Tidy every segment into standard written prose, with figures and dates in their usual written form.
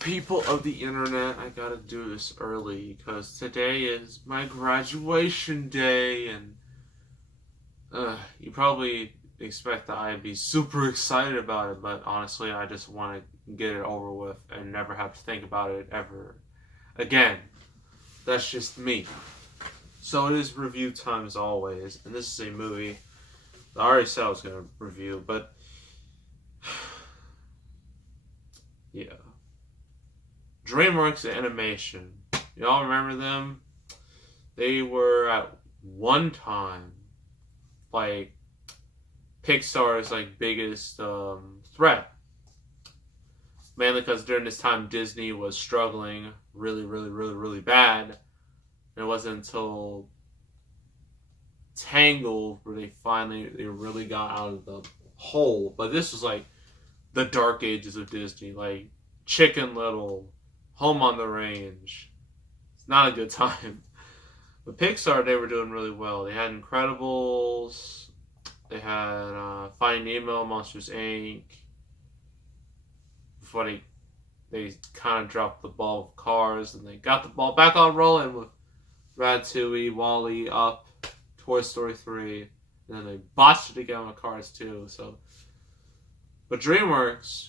People of the internet, I gotta do this early because today is my graduation day, and you probably expect that I'd be super excited about it, but honestly, I just want to get it over with and never have to think about it ever again. That's just me. So it is review time as always, and this is a movie that I already said I was gonna review, but yeah. DreamWorks Animation. Y'all remember them? They were at one time like Pixar's biggest threat. Mainly because during this time Disney was struggling really bad. And it wasn't until Tangled where they really got out of the hole. But this was like the dark ages of Disney, like Chicken Little, Home on the Range. It's not a good time. But Pixar, they were doing really well. They had Incredibles. They had Finding Nemo, Monsters Inc. Before they kind of dropped the ball with Cars, and they got the ball back on rolling with Ratatouille, WALL-E, Up, Toy Story 3, and then they botched it again with Cars 2. But DreamWorks,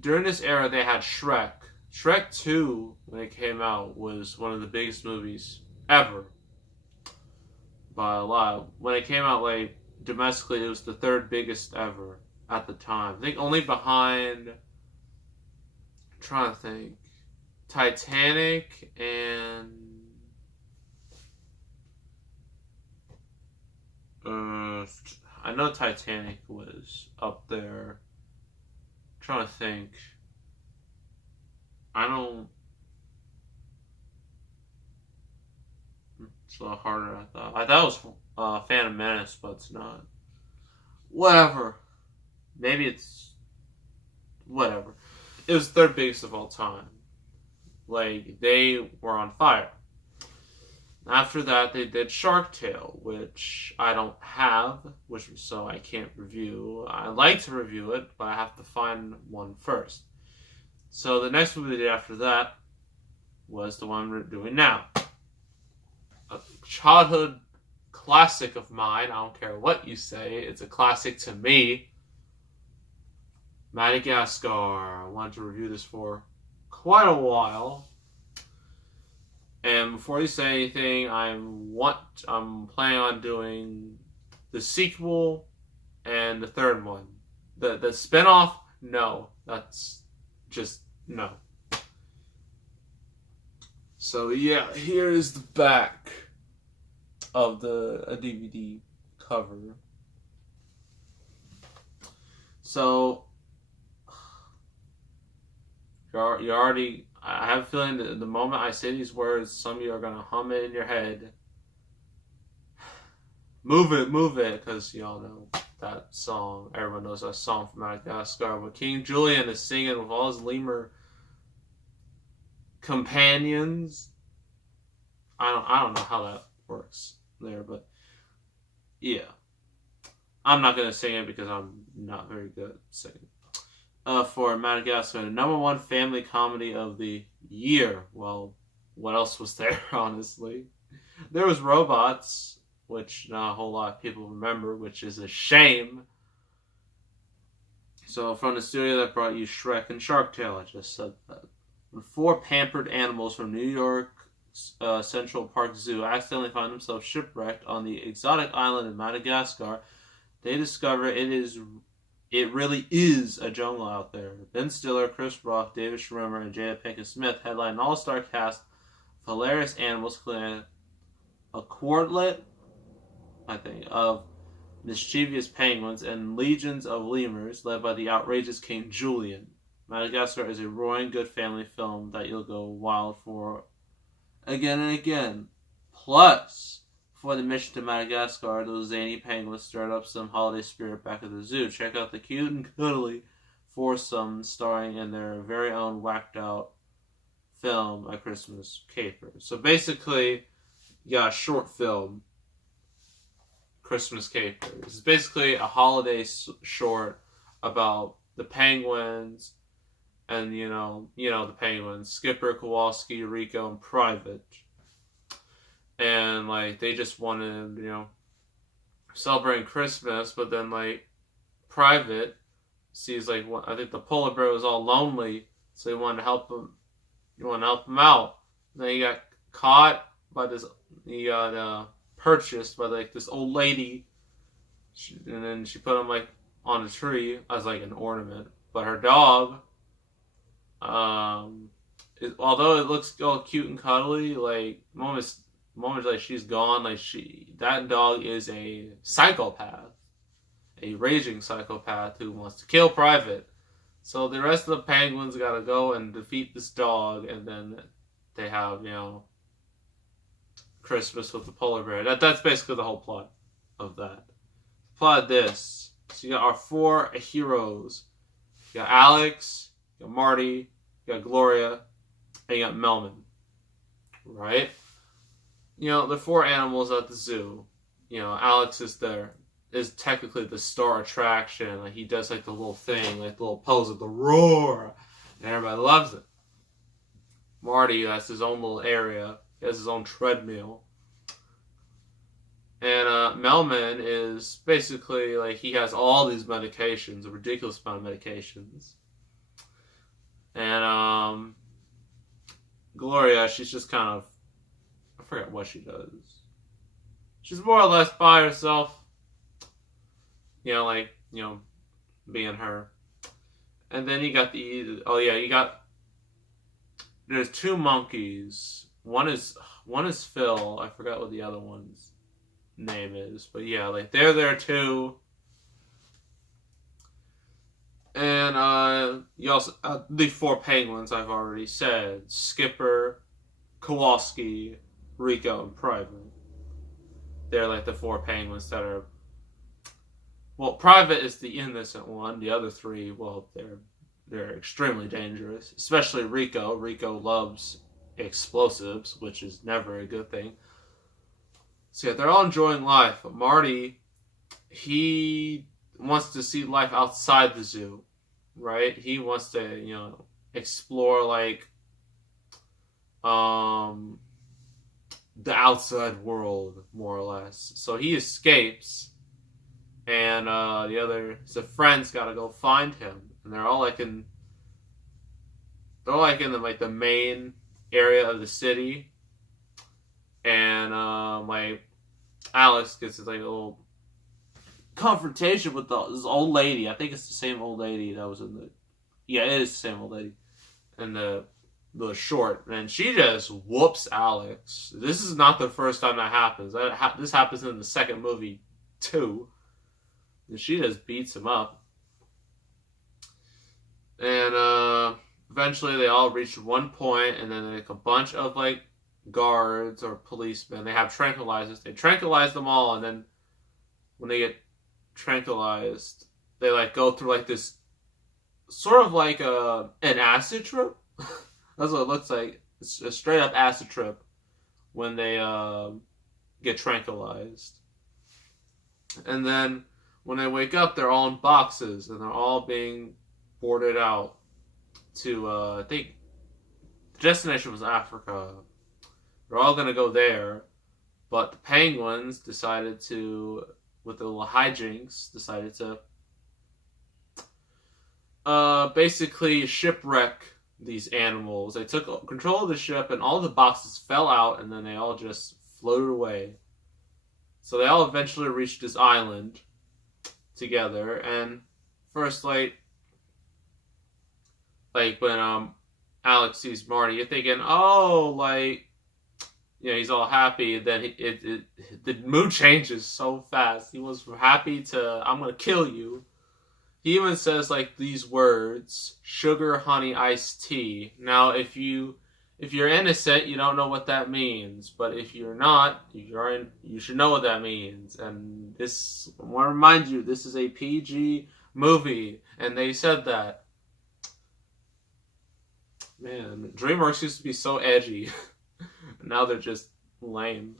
during this era, they had Shrek. Shrek 2, when it came out, was one of the biggest movies ever. By a lot. When it came out, domestically, it was the third biggest ever at the time. I think only behind, I'm trying to think, Titanic and I know Titanic was up there. I'm trying to think. It's a lot harder than I thought. I thought it was Phantom Menace, but it's not. Whatever. Maybe it's whatever. It was the third biggest of all time. They were on fire. After that, they did Shark Tale, which I don't have, so I can't review. I like to review it, but I have to find one first. So the next movie they did after that was the one we're doing now. A childhood classic of mine. I don't care what you say. It's a classic to me. Madagascar. I wanted to review this for quite a while. And before you say anything, I'm planning on doing the sequel and the third one. The spinoff, no. That's just no. So yeah, here is the back of a DVD cover. So you already. I have a feeling that the moment I say these words, some of you are gonna hum it in your head. Move it, because y'all know that song. Everyone knows that song from Madagascar. But King Julian is singing with all his lemur companions. I don't know how that works there, but yeah. I'm not gonna sing it because I'm not very good at singing. For Madagascar, the number one family comedy of the year. Well, what else was there, honestly? There was Robots, which not a whole lot of people remember, which is a shame. So, from the studio that brought you Shrek and Shark Tale, I just said that. When four pampered animals from New York Central Park Zoo accidentally find themselves shipwrecked on the exotic island of Madagascar, they discover it really is a jungle out there. Ben Stiller, Chris Rock, David Schwimmer, and Jada Pinkett Smith headline an all-star cast of hilarious animals, including a quartet, of mischievous penguins and legions of lemurs, led by the outrageous King Julian. Madagascar is a roaring good family film that you'll go wild for again and again. Plus, before the mission to Madagascar, those zany penguins stirred up some holiday spirit back at the zoo. Check out the cute and cuddly foursome starring in their very own whacked out film, A Christmas Caper. So basically, you got a short film, Christmas Caper. This is basically a holiday short about the penguins and the penguins, Skipper, Kowalski, Rico, and Private, and like they just wanted celebrating Christmas, but then like Private sees like I think the polar bear was all lonely, so he wanted to help him. You want to help him out. And then he got caught by this. He got purchased by like this old lady, and then she put him like on a tree as like an ornament. But her dog, although it looks all cute and cuddly, like moments like she's gone, like that dog is a psychopath, a raging psychopath who wants to kill Private. So the rest of the penguins gotta go and defeat this dog, and then they have Christmas with the polar bear. That's basically the whole plot of that. Plot of this. So you got our four heroes. You got Alex, you got Marty, you got Gloria, and you got Melman. Right? The four animals at the zoo. Alex is technically the star attraction. Like he does like the little thing, like the little pose of the roar, and everybody loves it. Marty has his own little area. He has his own treadmill. And Melman is basically like he has all these medications, a ridiculous amount of medications. And Gloria, she's just kind of, I forget what she does. She's more or less by herself. Being her. And then you got there's two monkeys. One is Phil. I forgot what the other one's name is. But yeah, like they're there too. And you also the four penguins I've already said. Skipper, Kowalski, Rico, and Private. They're like the four penguins that are. Well, Private is the innocent one. The other three, well, they're extremely dangerous. Especially Rico. Rico loves explosives, which is never a good thing. So yeah, they're all enjoying life. But Marty, he wants to see life outside the zoo, right? He wants to, explore like the outside world, more or less. So he escapes. And the friends gotta go find him, and they're all like in the main area of the city, and like Alex gets like a little confrontation with this old lady. I think it's the same old lady that was it is the same old lady, in the short, and she just whoops Alex. This is not the first time that happens. This happens in the second movie too. And she just beats him up. And eventually they all reach one point, and then like a bunch of like guards or policemen, they have tranquilizers. They tranquilize them all, and then when they get tranquilized, they like go through like this sort of like an acid trip. That's what it looks like. It's a straight up acid trip when they get tranquilized. And then when they wake up, they're all in boxes, and they're all being boarded out to, I think, the destination was Africa. They're all going to go there, but the penguins decided to, with the little hijinks, decided to basically shipwreck these animals. They took control of the ship, and all the boxes fell out, and then they all just floated away. So they all eventually reached this island together, and first like when Alex sees Marty, you're thinking, oh, like he's all happy. Then the mood changes so fast. He was from happy to I'm gonna kill you. He even says like these words: sugar, honey, iced tea. Now if you're innocent, you don't know what that means. But if you're not, you should know what that means. And this, I want to remind you, this is a PG movie, and they said that. Man, DreamWorks used to be so edgy. Now they're just lame.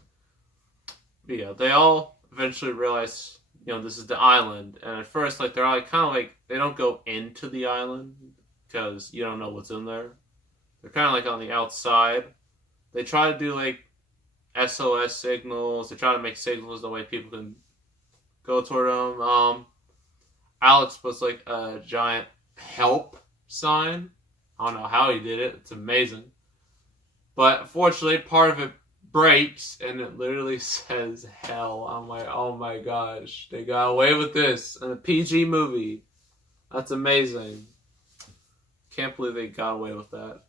But yeah, they all eventually realize, this is the island. And at first, like, they're like kind of like, they don't go into the island. because you don't know what's in there. They're kind of like on the outside. They try to do like SOS signals. They try to make signals the way people can go toward them. Alex puts like a giant help sign. I don't know how he did it. It's amazing. But unfortunately, part of it breaks and it literally says hell. I'm like, oh my gosh, they got away with this in a PG movie. That's amazing. Can't believe they got away with that.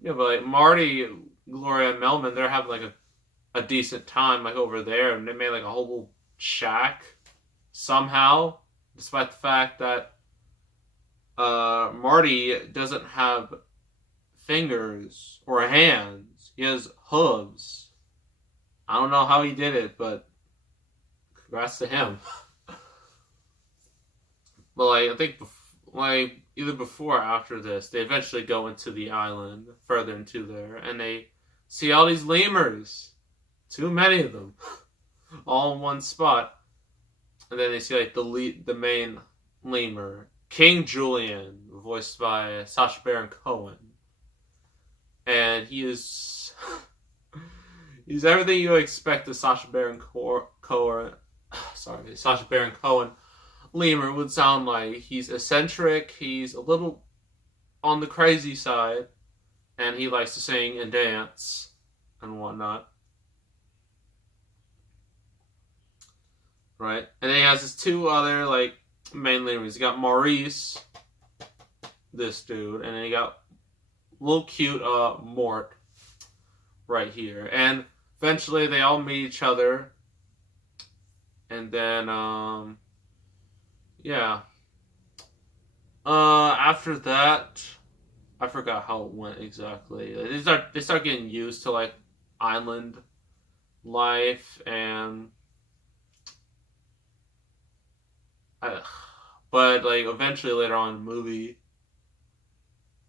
Yeah, but like Marty, Gloria, and Melman, they're having like a decent time like over there, and they made like a whole little shack somehow, despite the fact that Marty doesn't have fingers or hands. He has hooves. I don't know how he did it, but congrats to him. But like I think like either before or after this, they eventually go into the island, further into there, and they see all these lemurs. Too many of them. All in one spot. And then they see like the main lemur, King Julian, voiced by Sacha Baron Cohen. And he is he's everything you expect a Sacha Baron Cohen lemur would sound like. He's eccentric, he's a little on the crazy side, and he likes to sing and dance and whatnot. Right? And then he has his two other like main lemurs. He got Maurice, this dude, and then he got little cute Mort right here. And eventually they all meet each other. And then yeah. After that, I forgot how it went exactly. They start getting used to like island life, and but like eventually later on in the movie,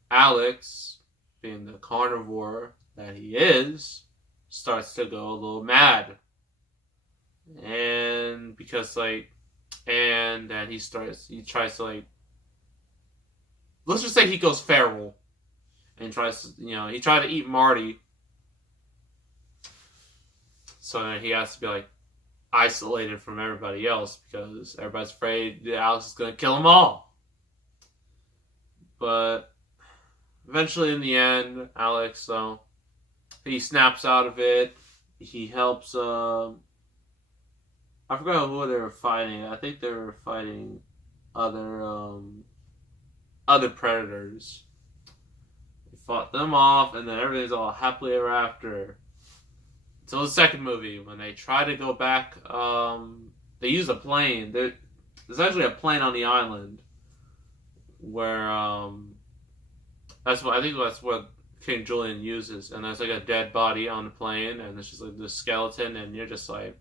Alex, being the carnivore that he is, starts to go a little mad. And because like, and then he tries to like, let's just say he goes feral and tries to, he tried to eat Marty. So then he has to be like isolated from everybody else because everybody's afraid that Alex is going to kill them all. But eventually in the end, Alex, he snaps out of it. He helps, I forgot who they were fighting. I think they were fighting other predators. They fought them off, and then everything's all happily ever after. Until the second movie, when they try to go back, they use a plane. There's actually a plane on the island where I think that's what King Julian uses, and there's like a dead body on the plane, and it's just like this skeleton, and you're just like,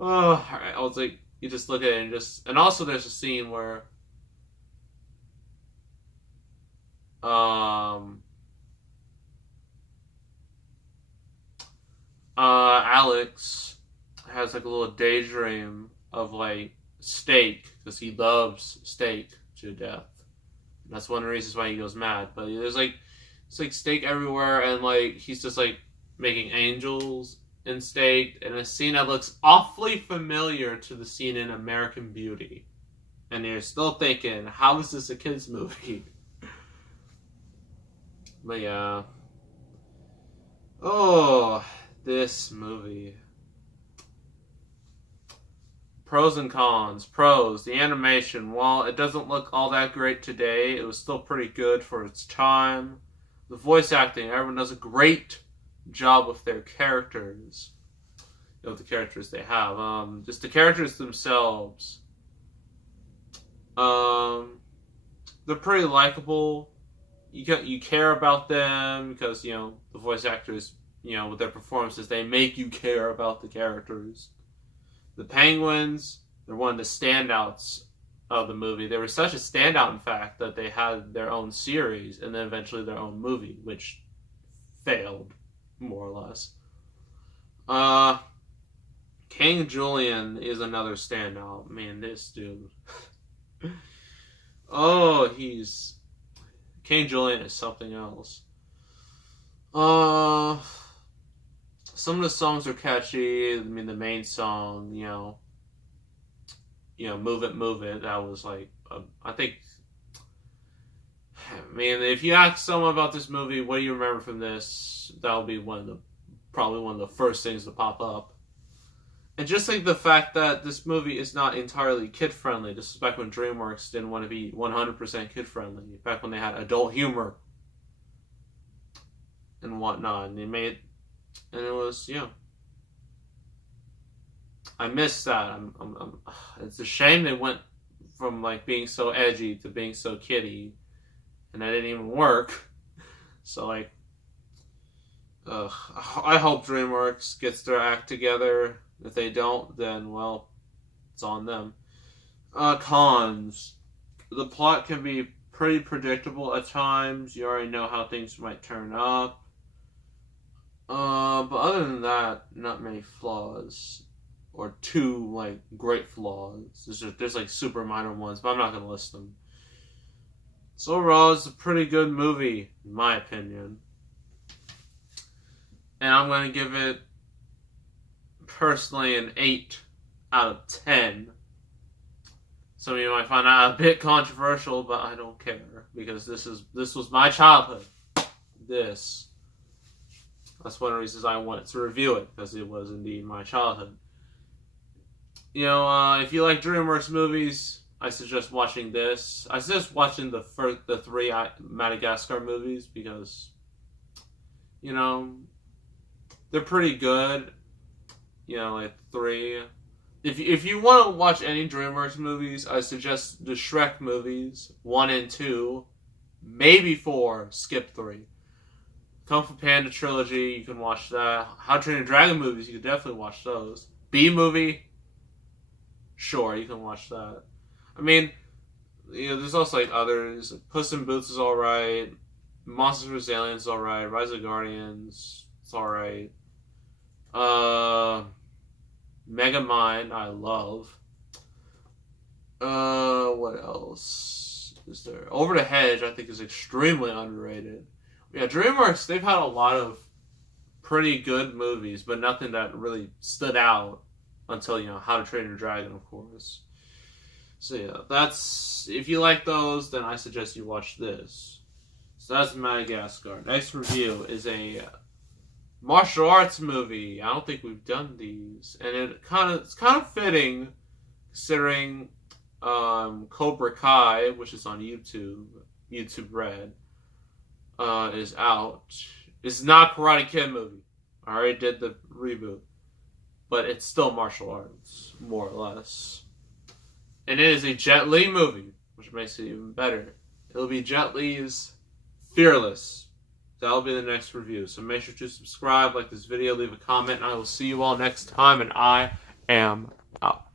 oh, alright. I was like, you just look at it and also there's a scene where Alex has like a little daydream of like steak because he loves steak to death. And that's one of the reasons why he goes mad. But there's like it's like steak everywhere, and like he's just like making angels in steak, and a scene that looks awfully familiar to the scene in American Beauty. And you're still thinking, how is this a kids movie? But yeah. Oh, this movie. Pros and cons. Pros. The animation, while it doesn't look all that great today, it was still pretty good for its time. The voice acting, everyone does a great job with their characters. The characters they have. Just the characters themselves. They're pretty likable. You care about them because, the voice actors, with their performances, they make you care about the characters. The Penguins, they're one of the standouts of the movie. They were such a standout, in fact, that they had their own series and then eventually their own movie, which failed, more or less. King Julian is another standout. Man, this dude. Oh, King Julian is something else. Uh, some of the songs are catchy. I mean, the main song, Move It. That was like, I think. I mean, if you ask someone about this movie, what do you remember from this? That'll be probably one of the first things to pop up. And just like the fact that this movie is not entirely kid friendly. This is back when DreamWorks didn't want to be 100% kid friendly. Back when they had adult humor and whatnot, and and it was, I miss that. It's a shame they went from like being so edgy to being so kiddie, and that didn't even work. So like, I hope DreamWorks gets their act together. If they don't, then well, it's on them. Cons. The plot can be pretty predictable at times. You already know how things might turn up. But other than that, not many flaws. Or two, like, great flaws. There's like super minor ones, but I'm not gonna list them. So overall, it's a pretty good movie, in my opinion. And I'm gonna give it, personally, an 8 out of 10. Some of you might find that a bit controversial, but I don't care. Because this was my childhood. That's one of the reasons I wanted to review it, because it was indeed my childhood. If you like DreamWorks movies, I suggest watching this. I suggest watching the 3 Madagascar movies because, they're pretty good. Like 3. If you want to watch any DreamWorks movies, I suggest the Shrek movies 1 and 2, maybe 4. Skip 3. Kung Fu Panda trilogy, you can watch that. How to Train Your Dragon movies, you can definitely watch those. B movie, sure, you can watch that. I mean, there's also like others. Puss in Boots is alright. Monsters vs. Aliens is alright. Rise of the Guardians, it's alright. Megamind, I love. What else is there? Over the Hedge, I think, is extremely underrated. Yeah, DreamWorks, they've had a lot of pretty good movies, but nothing that really stood out until, How to Train Your Dragon, of course. So yeah, if you like those, then I suggest you watch this. So that's Madagascar. Next review is a martial arts movie. I don't think we've done these, and it's kind of fitting considering Cobra Kai, which is on YouTube Red, is out. It's not a Karate Kid movie. I already did the reboot, but it's still martial arts, more or less. And it is a Jet Li movie, which makes it even better. It'll be Jet Li's Fearless. That'll be the next review. So make sure to subscribe, like this video, leave a comment, and I will see you all next time, and I am out.